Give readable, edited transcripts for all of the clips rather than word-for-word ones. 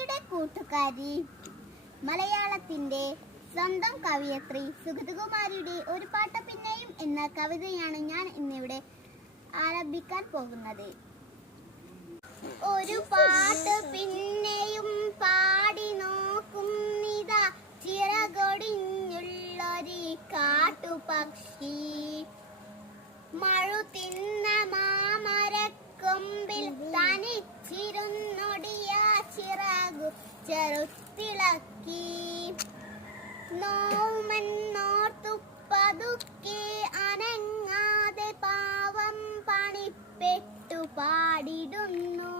സുഗതയുടെ കൂട്ടുകാരി മലയാളത്തിന്റെ സ്വന്തം കവയത്രി സുഗതകുമാരിയുടെ ഒരു പാട്ട് പിന്നെയും എന്ന കവിതയാണ് ഞാൻ ഇന്നിവിടെ ആലപിക്കാൻ പോകുന്നത്. ഒരു പാട്ട് പിന്നെയും പാടി നോക്കുന്നിതാ ചിറകൊടിഞ്ഞുള്ളൊരു കാട്ടുപക്ഷി. മഴു തിന്ന മാമരക്കൊമ്പിൽ തനിച്ചിരുന്നൊടിയ ചിറകു ചെറുത്തിളക്കി. നോവുമെന്നോർത്തു പതുക്കെ അനങ്ങാതെ പാവം പണിപ്പെട്ടു പാടിടുന്നു.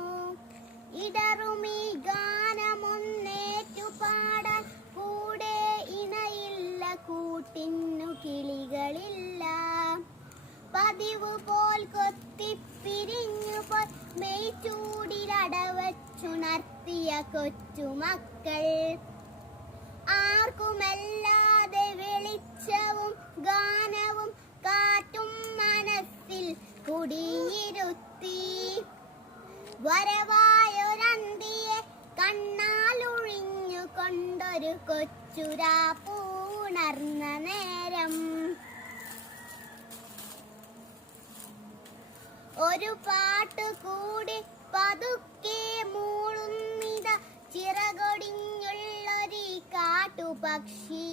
ഇടറുമീ ഗാനമൊന്നേറ്റു പാടാൻ കൂടെ ഇണയില്ല, കൂട്ടിന്നു കിളികളില്ല. പതിവ് പോൽ കൊത്തിപ്പിരിഞ്ഞു പോൽ മെയ്ച്ചൂടിലടവച്ചുണർത്തിയ കൊച്ചുമക്കൾ. ആർക്കുമല്ലാതെ വെളിച്ചവും ഗാനവും കാറ്റും മനസ്സിൽ കുടിയിരുത്തി. വരവായൊരന്തിയെ കണ്ണാലൊഴിഞ്ഞു കൊണ്ടൊരു കൊച്ചുരാ പൂണർന്ന നേരം. ഒരു പാട്ട് കൂടി പതുക്കെ മൂളുന്നിത ചിറകൊടിഞ്ഞുള്ളൊരു കാട്ടുപക്ഷി.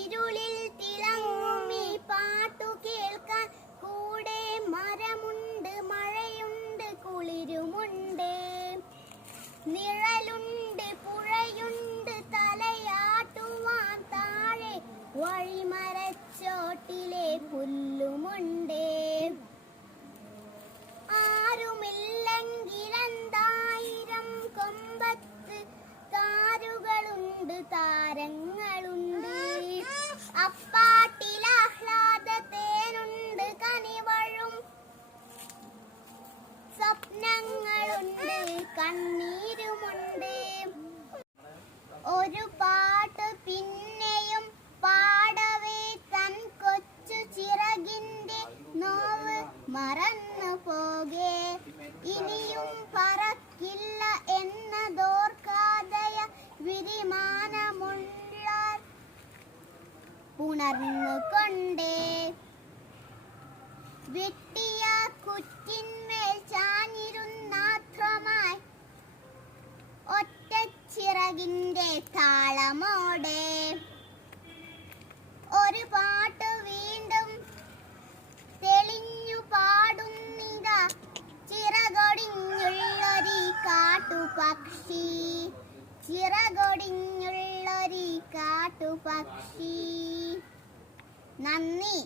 ഇരുളിൽ തിളങ്ങുമീ പാട്ടു കേൾക്കാൻ കൂടെ മരമുണ്ട്, മഴയുണ്ട്, കുളിരുമുണ്ട്, നിഴലുണ്ട്, പുഴയുണ്ട്, തലയാട്ടുവാൻ താഴെ വഴിമരച്ചോട്ടിലെ പുല്ലുമുണ്ട്. ആരുമില്ലെങ്കിലെന്തായിരം കൊമ്പത്ത് താരുകളുണ്ട്, താരങ്ങളുണ്ട്. അപ്പാട്ടിൽ ആഹ്ലാദത്തേനുണ്ട്, കനിവഴും സ്വപ്നങ്ങളുണ്ട്, കണ്ണീരുമുണ്ട്. ഒരു പാട്ട് പിന്നെയും പാടവേ തൻ കൊച്ചു ചിറകിന്റെ നോവ് മറന്നു പോകെ. ഇനിയും പറക്കില്ല എന്നതോർക്കാതയ വിരിമാനമുള്ള ഉണർന്നുകൊണ്ടേ. വെട്ടിയ കുറ്റിന്മേൽ ചാഞ്ഞിരുന്നാത്രമായി ഒറ്റച്ചിറകിന്റെ താളമോടെ ഒരു പാട്ട് വീണ്ടും തെളിഞ്ഞു പാടുന്നിതാ ചിറകൊടിഞ്ഞുള്ളൊരു കാട്ടുപക്ഷി. ചിറകൊടിഞ്ഞുള്ളൊരു കാട്ടുപക്ഷി. നന്ദി.